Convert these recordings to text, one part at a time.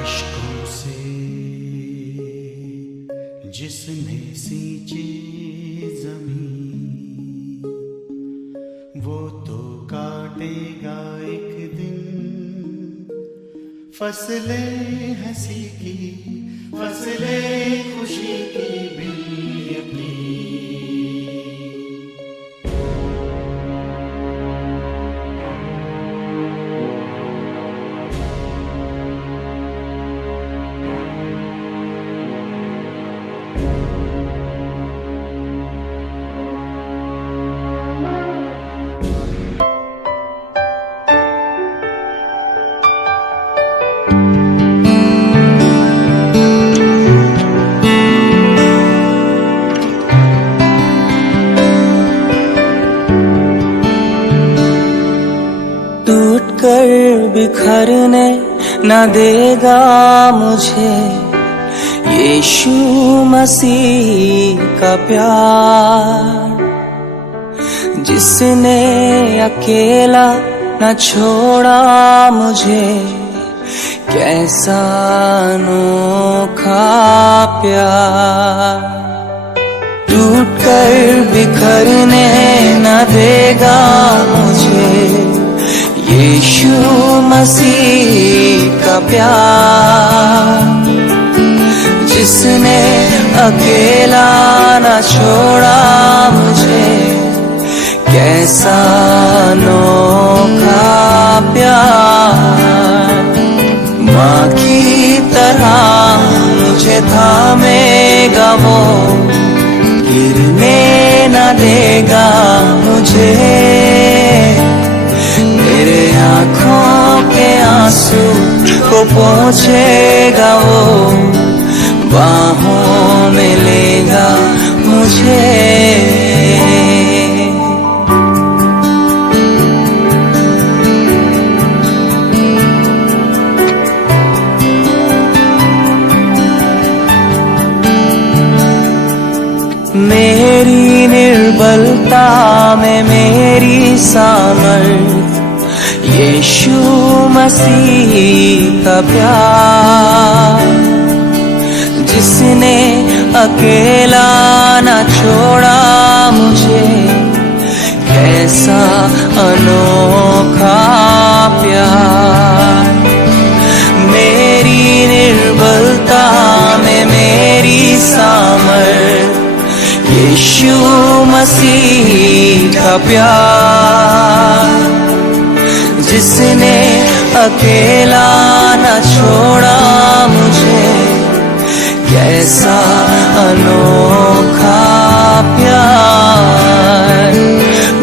अश्कों से जिसने सींची ज़मीं, वो तो काटेगा एक दिन फसलें हंसी की, फसलें खुशी की भी अपनी। कर बिखरने न देगा मुझे यीशु मसीह का प्यार, जिसने अकेला न छोड़ा मुझे, कैसा अनोखा प्यार। टूट कर बिखरने न देगा मुझे यीशु मसीह का प्यार, जिसने अकेला न छोड़ा मुझे, कैसा अनोखा प्यार। माँ की तरह मुझे थामेगा वो, गिरने न देगा मुझे, मेरे आँखों के आंसू को पोंछेगा वो, बाहों में लेगा मुझे। मेरी निर्बलता में मेरी सामर्थ, यीशु मसीह का प्यार, जिसने अकेला न छोड़ा मुझे, कैसा अनोखा प्यार। मेरी निर्बलता में मेरी सामर्थ, यीशु मसीह का प्यार, जिसने अकेला न छोड़ा मुझे, कैसा अनोखा प्यार।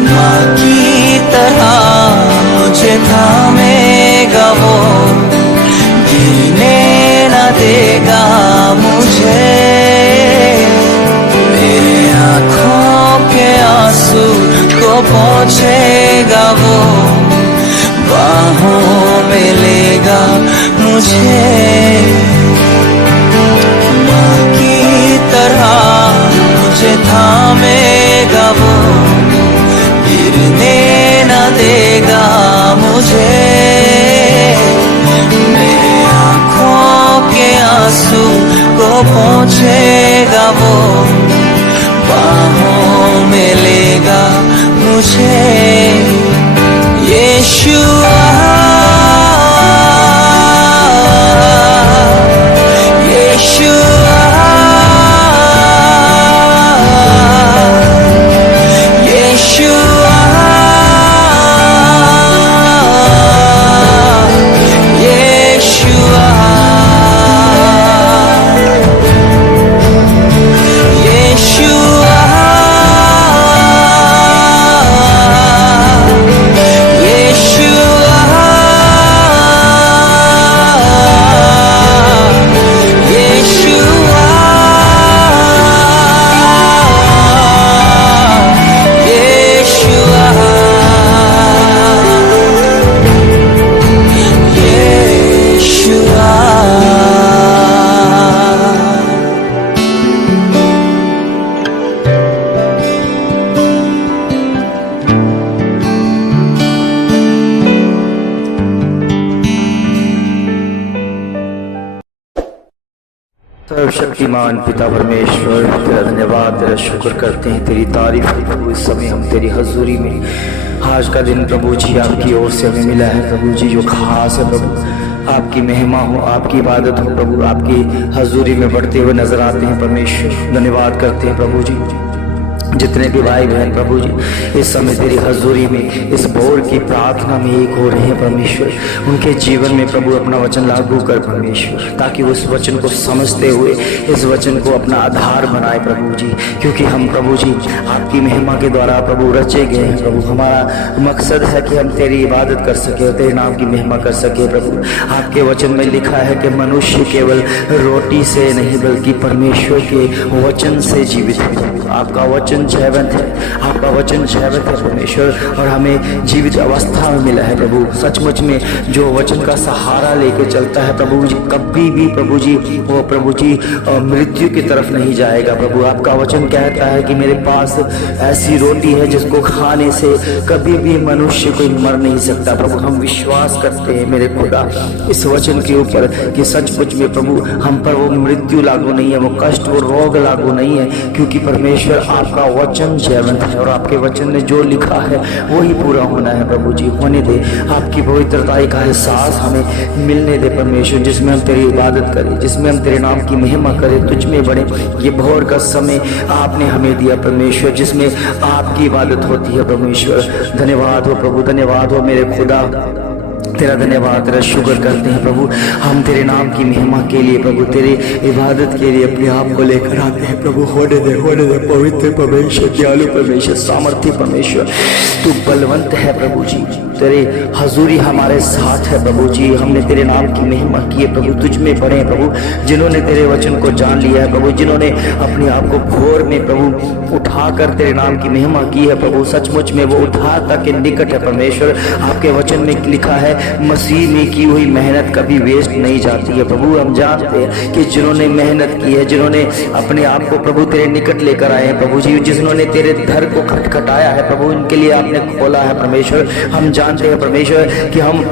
माँ की थामेगा वो, गिरने न देगा मुझे। मेरे आँखों के आंसू को पोंछेगा वो, बाहों में लेगा मुझे। माँ की तरह मुझे थामेगा वो, गिरने न देगा मुझे। मेरे आँखों के आंसू को पोंछेगा वो, बाहों में लेगा मुझे। यीशुआ, यीशुआ, यीशुआ, यीशुआ, यीशुआ, सर्वशक्तिमान पिता परमेश्वर, तेरा धन्यवाद, तेरा शुक्र करते हैं, तेरी तारीफ है प्रभु। इस समय हम तेरी हजूरी में, आज का दिन प्रभु जी आपकी ओर से हमें मिला है प्रभु जी, जो खास है प्रभु। आपकी महिमा हो, आपकी इबादत हो प्रभु, आपकी हजूरी में बढ़ते हुए नजर आते हैं परमेश्वर। धन्यवाद करते हैं प्रभु जी। जितने भी भाई बहन प्रभु जी इस समय तेरी हजूरी में इस भोर की प्रार्थना में एक हो रहे हैं परमेश्वर, उनके जीवन में प्रभु अपना वचन लागू कर परमेश्वर, ताकि वो इस वचन को समझते हुए इस वचन को अपना आधार बनाए प्रभु जी। क्योंकि हम प्रभु जी आपकी महिमा के द्वारा प्रभु रचे गए हैं प्रभु। हमारा मकसद है कि हम तेरी इबादत कर सके, तेरे नाम की महिमा कर सके प्रभु। आपके वचन में लिखा है कि मनुष्य केवल रोटी से नहीं बल्कि परमेश्वर के वचन से जीवित है। आपका वचन जीवंत है, आपका वचन जीवंत है परमेश्वर, और हमें जीवित अवस्था में मिला है प्रभु। सचमुच में जो वचन का सहारा लेकर चलता है प्रभु जी, कभी भी प्रभु जी वो प्रभु जी मृत्यु की तरफ नहीं जाएगा प्रभु। आपका वचन कहता है कि मेरे पास ऐसी रोटी है जिसको खाने से कभी भी मनुष्य कोई मर नहीं सकता प्रभु। हम विश्वास करते हैं मेरे खुदा इस वचन के ऊपर कि सचमुच में प्रभु हम पर वो मृत्यु लागू नहीं है, वो कष्ट, वो रोग लागू नहीं है, क्योंकि परमेश्वर आपका वचन जीवंत है और आपके वचन में जो लिखा है वो ही पूरा होना है प्रभु जी। होने दे आपकी पवित्रता का एहसास हमें मिलने दे परमेश्वर, जिसमें हम तेरी इबादत करें, जिसमें हम तेरे नाम की महिमा करें, तुझ में बढ़े। ये भोर का समय आपने हमें दिया परमेश्वर, जिसमें आपकी इबादत होती है परमेश्वर। धन्यवाद हो प्रभु, धन्यवाद हो मेरे खुदा, तेरा धन्यवाद, तेरा शुक्र करते हैं प्रभु। हम तेरे नाम की महिमा के लिए प्रभु, तेरे इबादत के लिए अपने आप को लेकर आते हैं प्रभु। होने दे पवित्र परमेश्वर, दयालु परमेश्वर, सामर्थ्य परमेश्वर, तू बलवंत है प्रभु जी। तेरे हजूरी हमारे साथ है प्रभु जी। हमने तेरे नाम की महिमा की है प्रभु, तुझ में पड़े हैं प्रभु। जिन्होंने तेरे वचन को जान लिया है प्रभु, जिन्होंने अपने आप को भोर में प्रभु उठाकर तेरे नाम की महिमा की है प्रभु, सचमुच में वो उद्धारता के निकट है परमेश्वर। आपके वचन में लिखा है मसीह में की हुई मेहनत कभी वेस्ट नहीं जाती है प्रभु। हम जानते हैं कि जिन्होंने मेहनत की है, जिन्होंने अपने आप को प्रभु तेरे निकट लेकर आए हैं प्रभु जी, जिन्होंने तेरे घर को खटखटाया है प्रभु, उनके लिए आपने खोला है परमेश्वर। हम जानते हैं परमेश्वर कि हम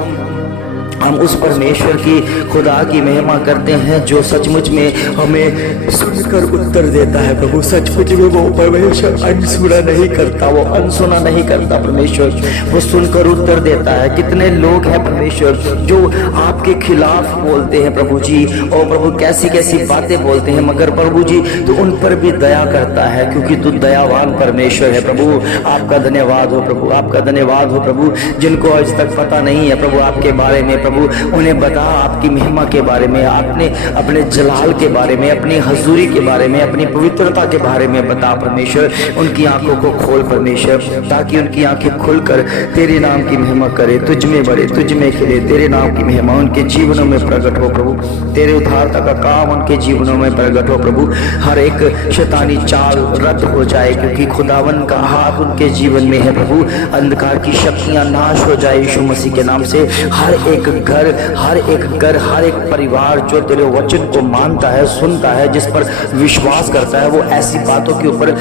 उस परमेश्वर की खुदा की महिमा करते हैं जो सचमुच में हमें सुनकर उत्तर देता है प्रभु। सचमुच में वो परमेश्वर अनसुना नहीं करता, वो अनसुना नहीं करता परमेश्वर, वो सुनकर उत्तर देता है। कितने लोग हैं परमेश्वर जो आपके खिलाफ बोलते हैं प्रभु जी, और प्रभु कैसी कैसी बातें बोलते हैं, मगर प्रभु जी तो उन पर भी दया करता है, क्योंकि तू दयावान परमेश्वर है प्रभु। आपका धन्यवाद हो प्रभु, आपका धन्यवाद हो प्रभु। जिनको आज तक पता नहीं है प्रभु आपके बारे में प्रभु उन्हें बता आपकी महिमा के बारे में, आपने अपने जलाल के बारे में, अपनी हजूरी के बारे में, अपनी पवित्रता के बारे में बता परमेश्वर। उनकी आंखों को खोल परमेश्वर, ताकि उनकी आंखें खुलकर तेरे नाम की महिमा करे, तुझ में बढ़े, तुझ में खिले, तेरे नाम की महिमा उनके जीवनों में प्रकट हो प्रभु। तेरे उद्धारता का काम उनके जीवनों में प्रकट हो प्रभु। हर एक शैतानी चाल रद्द हो जाए, क्योंकि खुदावन का हाथ उनके जीवन में है प्रभु। अंधकार की शक्तियां नाश हो जाए यीशु मसीह के नाम से। हर एक घर, हर एक परिवार जो तेरे वचन को मानता है, सुनता है, जिस पर विश्वास करता है, वो ऐसी बातों के ऊपर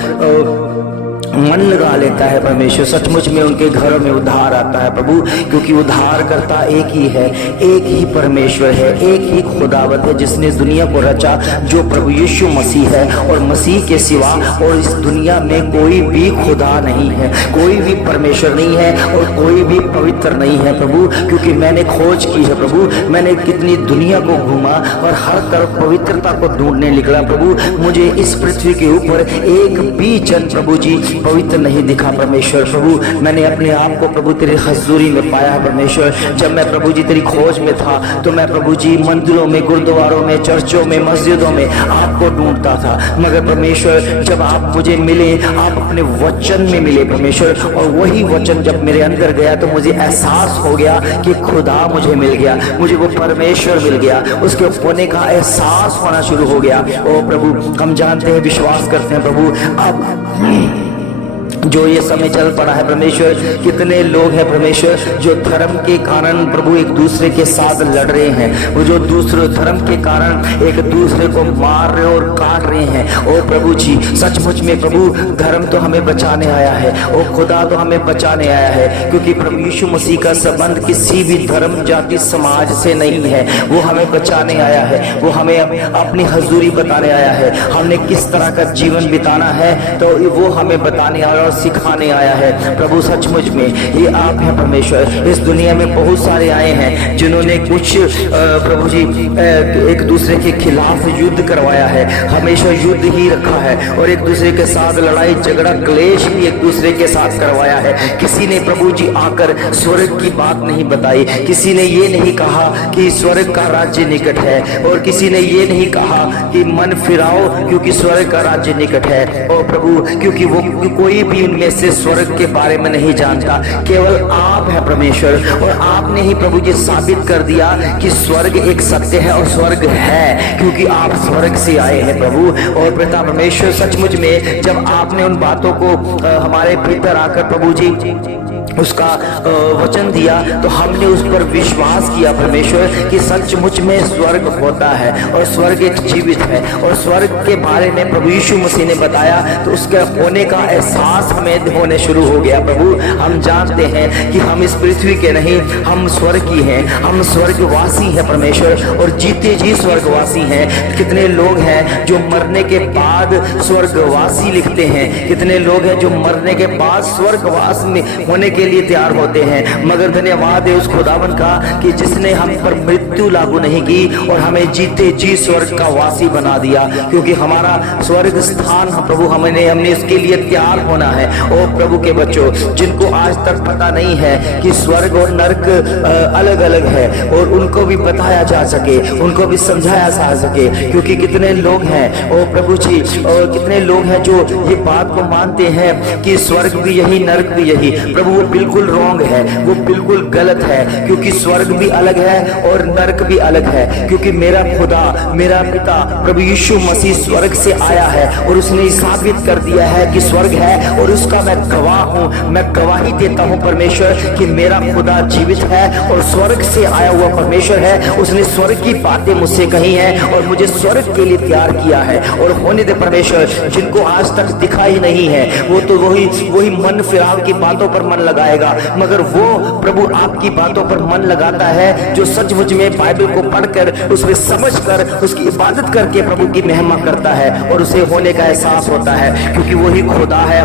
मन लगा लेता है परमेश्वर। सचमुच में उनके घरों में उद्धार आता है प्रभु, क्योंकि उद्धार करता एक ही है, एक ही परमेश्वर है, एक ही खुदावत है जिसने दुनिया को रचा, जो प्रभु यीशु मसीह है। और मसीह के सिवा और इस दुनिया में कोई भी खुदा नहीं है, कोई भी परमेश्वर नहीं है और कोई भी पवित्र नहीं है प्रभु। क्योंकि मैंने खोज की है प्रभु, मैंने कितनी दुनिया को घूमा और हर तरफ पवित्रता को ढूंढने निकला प्रभु। मुझे इस पृथ्वी के ऊपर एक भी जन प्रभु जी पवित्र नहीं दिखा परमेश्वर। प्रभु मैंने अपने आप को प्रभु तेरी हजूरी में पाया परमेश्वर। जब मैं प्रभु जी तेरी खोज में था तो मैं प्रभु जी मंदिरों में, गुरुद्वारों में, चर्चों में, मस्जिदों में आपको ढूंढता था। मगर परमेश्वर जब आप मुझे मिले, आप अपने वचन में मिले परमेश्वर, और वही वचन जब मेरे अंदर गया तो मुझे एहसास हो गया कि खुदा मुझे मिल गया, मुझे वो परमेश्वर मिल गया, उसके होने का एहसास होना शुरू हो गया। ओ प्रभु हम जानते हैं, विश्वास करते हैं प्रभु, अब जो ये समय चल पड़ा है परमेश्वर, कितने लोग हैं परमेश्वर जो धर्म के कारण प्रभु एक दूसरे के साथ लड़ रहे हैं, वो जो दूसरे धर्म के कारण एक दूसरे को मार रहे और काट रहे हैं। ओ प्रभु जी सचमुच में प्रभु धर्म तो हमें बचाने आया है, ओ खुदा तो हमें बचाने आया है, क्योंकि प्रभु यीशु मसीह का संबंध किसी भी धर्म, जाति, समाज से नहीं है। वो हमें बचाने आया है, वो हमें अपनी हजूरी बताने आया है, हमने किस तरह का जीवन बिताना है तो वो हमें बताने आया और सिखाने आया है। प्रभु सचमुच में ये आप हैं परमेश्वर। इस दुनिया में बहुत सारे आए हैं जिन्होंने कुछ प्रभु जी एक दूसरे के खिलाफ युद्ध करवाया है, हमेशा युद्ध ही रखा है, और एक दूसरे के साथ लड़ाई झगड़ा क्लेश भी एक दूसरे के साथ करवाया है। किसी ने प्रभु जी आकर स्वर्ग की बात नहीं बताई, किसी ने ये नहीं कहा कि स्वर्ग का राज्य निकट है, और किसी ने ये नहीं कहा कि मन फिराओ क्योंकि स्वर्ग का राज्य निकट है। और प्रभु क्योंकि वो कोई भी उनमें से स्वर्ग के बारे में नहीं जानता, केवल आप है परमेश्वर। और आपने ही प्रभु जी साबित कर दिया कि स्वर्ग एक सत्य है और स्वर्ग है, क्योंकि आप स्वर्ग से आए हैं प्रभु। और पिता परमेश्वर सचमुच में जब आपने उन बातों को हमारे भीतर आकर प्रभु जी उसका वचन दिया तो हमने उस पर विश्वास किया परमेश्वर कि सचमुच में स्वर्ग होता है और स्वर्ग एक जीवित है। और स्वर्ग के बारे में प्रभु यीशु मसीह ने बताया तो उसके होने का एहसास हमें होने शुरू हो गया प्रभु। हम जानते हैं कि हम इस पृथ्वी के नहीं, हम स्वर्ग की हैं, हम स्वर्गवासी हैं परमेश्वर, और जीते जी स्वर्गवासी हैं। कितने लोग हैं जो मरने के बाद स्वर्गवासी लिखते हैं, कितने लोग हैं जो मरने के बाद स्वर्गवास में होने के लिए तैयार होते हैं। मगर धन्यवाद है उस खुदावन का कि जिसने हम पर मृत्यु लागू नहीं की और हमें जीते जी स्वर्ग का वासी बना दिया, क्योंकि हमारा स्वर्ग स्थान प्रभु हमने इसके लिए तैयार होना है। ओ प्रभु के बच्चों जिनको आज तक पता नहीं है कि स्वर्ग और नरक अलग अलग है, और उनको भी बताया जा सके, उनको भी समझाया जा सके, क्योंकि कितने लोग हैं ओ प्रभु जी, और कितने लोग हैं जो ये बात को मानते हैं कि स्वर्ग भी यही नरक भी यही। प्रभु वो बिल्कुल रॉन्ग है, वो बिल्कुल गलत है, क्योंकि स्वर्ग भी अलग है और नरक भी अलग है। क्योंकि मेरा खुदा, मेरा पिता प्रभु यीशु मसीह स्वर्ग से आया है और उसने साबित कर दिया है कि स्वर्ग है, और उसका मैं गवाह हूँ। मैं गवाही देता हूँ परमेश्वर कि मेरा खुदा जीवित है और स्वर्ग से आया हुआ परमेश्वर है। उसने स्वर्ग की बातें मुझसे कही हैं और मुझे स्वर्ग के लिए तैयार किया है। और होने दे परमेश्वर, जिनको आज तक दिखा ही नहीं है वो तो वही मन फिराव की बातों पर मन लगाएगा, मगर वो प्रभु आपकी बातों पर मन लगाता है जो सचमुच में बाइबल को पढ़कर उसमें समझकर उसकी इबादत करके प्रभु की महिमा करता है और उसे होने का एहसास होता है, क्योंकि वही खुदा है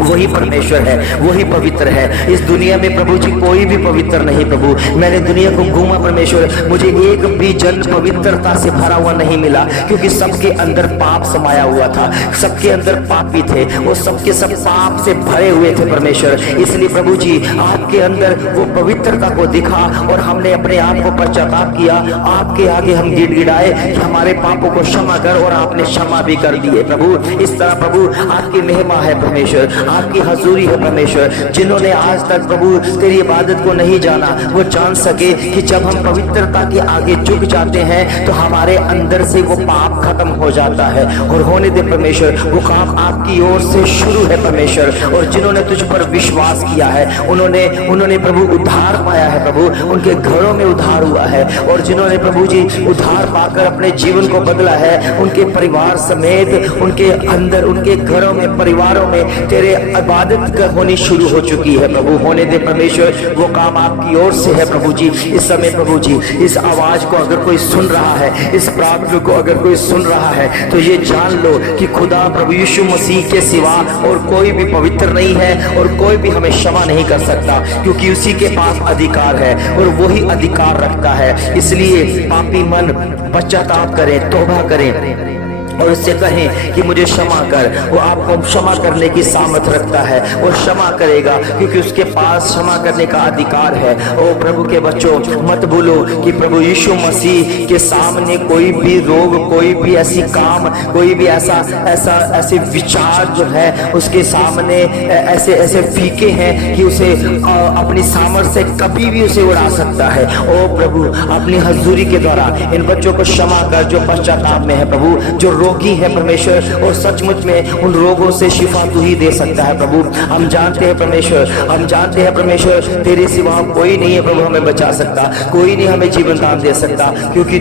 वही परमेश्वर है, वही पवित्र है। इस दुनिया में प्रभु जी कोई भी पवित्र नहीं प्रभु। मैंने दुनिया को घूमा परमेश्वर, मुझे एक भी जन पवित्रता से भरा हुआ नहीं मिला, क्योंकि सबके अंदर पाप समाया हुआ था, सबके अंदर पापी थे, वो सबके सब पाप से भरे हुए थे परमेश्वर। इसलिए प्रभु जी आपके अंदर वो पवित्रता को दिखा और हमने अपने आप को पश्चाताप किया, आपके आगे हम गिड़गिड़ाए कि हमारे पापों को क्षमा कर, और आपने क्षमा भी कर दिए प्रभु। इस तरह प्रभु आपकी महिमा है परमेश्वर, आपकी हजूरी है परमेश्वर। जिन्होंने आज तक प्रभु तेरी इबादत को नहीं जाना, वो जान सके कि जब हम पवित्रता के आगे झुक जाते हैं तो हमारे अंदर से वो पाप खत्म हो जाता है। और होने दे परमेश्वर, वो काम आपकी ओर से शुरू है परमेश्वर। और जिन्होंने तुझ पर विश्वास किया है उन्होंने प्रभु उद्धार पाया है प्रभु, उनके घरों में उद्धार हुआ है। और जिन्होंने प्रभु जी उद्धार पाकर अपने जीवन को बदला है, उनके परिवार समेत उनके अंदर, उनके घरों में, परिवारों में तेरे इबादत होनी शुरू हो चुकी है प्रभु। होने दे परमेश्वर, वो काम आपकी ओर से है प्रभु जी। इस समय प्रभु जी इस आवाज को अगर कोई सुन रहा है, इस प्रार्थना को अगर कोई सुन रहा है, तो ये जान लो कि खुदा प्रभु यीशु मसीह के सिवा और कोई भी पवित्र नहीं है, और कोई भी हमें क्षमा नहीं कर सकता, क्योंकि उसी के पास अधिकार है और वही अधिकार रखता है। इसलिए पापी मन पश्चाताप करें, तौबा करें और उससे कहें कि मुझे क्षमा कर। वो आपको क्षमा करने की सामर्थ रखता है, वो क्षमा करेगा, क्योंकि उसके पास क्षमा करने का अधिकार है। ओ प्रभु के बच्चों, मत भूलो कि प्रभु यीशु मसीह के सामने कोई भी रोग, कोई भी ऐसी काम, कोई भी ऐसे विचार जो है उसके सामने ऐसे फीके हैं कि उसे अपनी सामर्थ से कभी भी उसे उड़ा सकता है। ओ प्रभु, अपनी हजूरी के द्वारा इन बच्चों को क्षमा कर जो पश्चाताप में है प्रभु, जो रोगी है परमेश्वर, और सचमुच में उन रोगों से शिफा तू ही दे सकता है प्रभु। हम जानते हैं परमेश्वर, हम जानते हैं परमेश्वर, तेरे सिवा कोई नहीं है प्रभु हमें बचा सकता, कोई नहीं हमें जीवन दान दे सकता, क्योंकि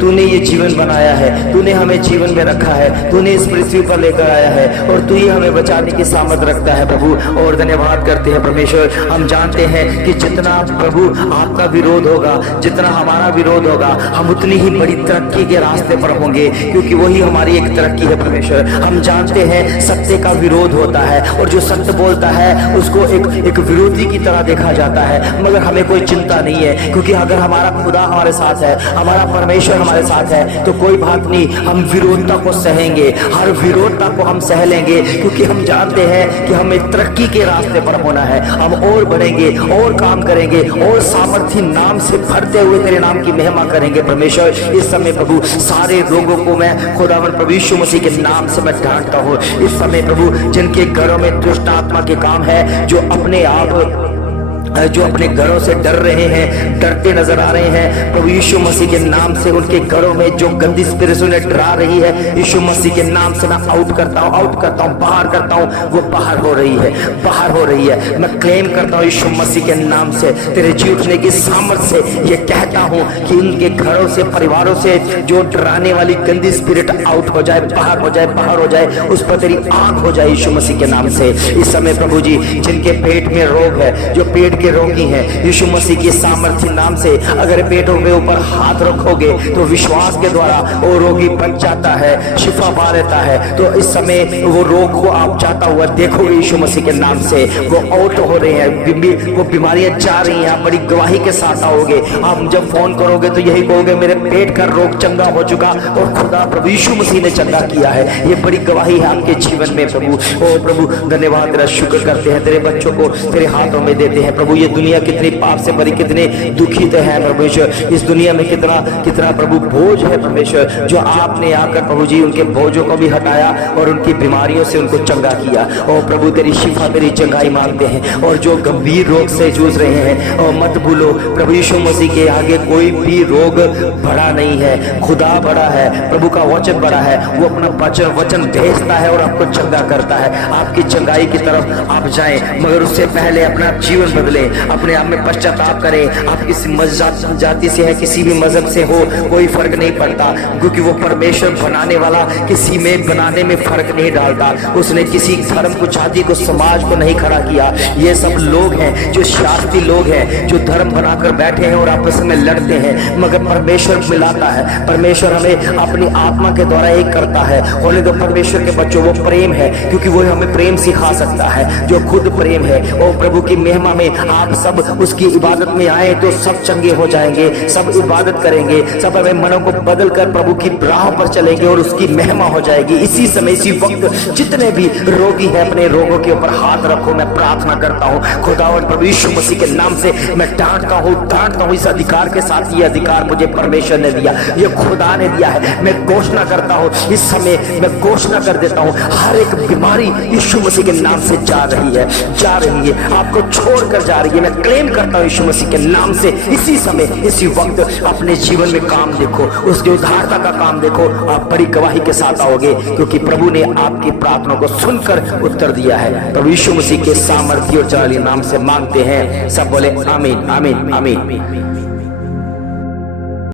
तूने ये जीवन बनाया है, तूने हमें जीवन में रखा है, तूने इस पृथ्वी पर लेकर आया है, और तू ही हमें बचाने की सामर्थ रखता है प्रभु। और धन्यवाद करते हैं परमेश्वर। हम जानते हैं कि जितना प्रभु आपका विरोध होगा, जितना हमारा विरोध होगा, हम उतनी ही बड़ी तरक्की के रास्ते पर होंगे, क्योंकि वही हमारी एक तरक्की है परमेश्वर। हम जानते हैं सत्य का विरोध होता है, और जो सत्य बोलता है उसको एक विरोधी की तरह देखा जाता है, मगर हमें कोई चिंता नहीं है, क्योंकि अगर हमारा खुदा हमारे साथ है, हमारा परमेश्वर हमारे साथ है, तो कोई बात नहीं, हम विरोधता को सहेंगे, हर विरोधता को हम सह लेंगे, क्योंकि हम जानते हैं कि हमें तरक्की के रास्ते पर होना है। हम और बढ़ेंगे, और काम करेंगे, और सामर्थी नाम से भरते हुए तेरे नाम की महिमा करेंगे परमेश्वर। इस समय प्रभु सारे रोगों को मैं खुदावन प्रभु यीशु मसीह के नाम से मैं डांटता हूँ। इस समय प्रभु जिनके घरों में दुष्ट आत्मा के काम है, जो अपने घरों से डर रहे हैं, डरते नजर आ रहे हैं, प्रभु यीशु मसीह के नाम से उनके घरों में जो गंदी स्पिरिट उन्हें डरा रही है, यीशु मसीह के नाम से मैं आउट करता हूँ, बाहर करता हूँ। वो बाहर हो रही है। मैं क्लेम करता हूँ यीशु मसीह के नाम से, तेरे जी उठने की सामर्थ से ये कहता हूँ कि उनके घरों से, परिवारों से जो डराने वाली गंदी स्पिरिट आउट हो जाए, बाहर हो जाए, उस पर तेरी आग हो जाए यीशु मसीह के नाम से। इस समय प्रभु जी जिनके पेट में रोग है, जो पेट के रोगी हैं, यीशु मसीह के सामर्थ्य नाम से अगर पेटों के ऊपर हाथ रखोगे तो विश्वास के द्वारा वो रोगी बच जाता है, शिफा पा लेता है। तो इस समय वो रोग को आप जाता हुआ देखोगे यीशु मसीह के नाम से, वो आउट हो रहे हैं, वो बीमारियां जा रही हैं। आप बड़ी गवाही के साथ आओगे, आप जब फोन करोगे तो यही कहोगे मेरे पेट का रोग चंगा हो चुका और खुदा प्रभु यीशु मसीह ने चंगा किया है। ये बड़ी गवाही है आपके जीवन में प्रभु। ओ प्रभु धन्यवाद, तेरा शुक्र करते हैं, तेरे बच्चों को तेरे हाथों में देते हैं प्रभु। ये दुनिया कितनी पाप से भरी, कितने दुखित है परमेश्वर। इस दुनिया में कितना प्रभु बोझ है परमेश्वर, जो आपने आकर प्रभु जी उनके बोझों को भी हटाया और उनकी बीमारियों से उनको चंगा किया। और प्रभु तेरी शिफा, तेरी चंगाई मांगते हैं। और जो गंभीर रोग से जूझ रहे हैं, और मत भूलो प्रभु यीशु मसीह के आगे कोई भी रोग बड़ा नहीं है, खुदा बड़ा है, प्रभु का वचन बड़ा है। वो अपना वचन भेजता है और आपको चंगा करता है। आपकी चंगाई की तरफ आप जाएं, मगर उससे पहले अपना जीवन बदले। ले, अपने आप में पश्चाताप करें। आप किसी मजहब जाति से है, किसी भी मजहब से हो, कोई फर्क नहीं पड़ता, क्योंकि वो परमेश्वर बनाने वाला किसी में बनाने में फर्क नहीं डालता। उसने किसी धर्म को, जाति को, समाज को नहीं खड़ा किया। ये सब लोग हैं जो शास्त्री लोग हैं, जो धर्म बनाकर बैठे हैं और आपस में लड़ते हैं, मगर परमेश्वर मिलाता है। परमेश्वर हमें अपनी आत्मा के द्वारा एक करता है। होने दो परमेश्वर के बच्चों, वो प्रेम है, क्योंकि वो हमें प्रेम सिखा सकता है, जो खुद प्रेम है। और प्रभु की महिमा में आप सब उसकी इबादत में आए तो सब चंगे हो जाएंगे, सब इबादत करेंगे, सब अपने मनों को बदल कर प्रभु की राह पर चलेंगे और उसकी महिमा हो जाएगी। इसी समय, इसी वक्त जितने भी रोगी हैं, अपने रोगों के ऊपर हाथ रखो। मैं प्रार्थना करता हूँ खुदावंद प्रभु यीशु मसीह के नाम से मैं डांटता हूँ इस अधिकार के साथ। ये अधिकार मुझे परमेश्वर ने दिया, ये खुदा ने दिया है। मैं घोषणा करता हूँ इस समय, मैं घोषणा कर देता हूँ, हर एक बीमारी यीशु मसीह के नाम से जा रही है, जा रही है, आपको छोड़कर जा रही है। मैं क्लेम करता हूँ यीशु मसीह के नाम से, इसी समय, इसी वक्त अपने जीवन में काम देखो, उसके उद्धारता का काम देखो। आप बड़ी गवाही के साथ आओगे, क्योंकि प्रभु ने आपकी प्रार्थना को सुनकर उत्तर दिया है। प्रभु यीशु मसीह के सामर्थ्य और जलाली नाम से मांगते हैं। सब बोले आमीन, आमीन, आमीन।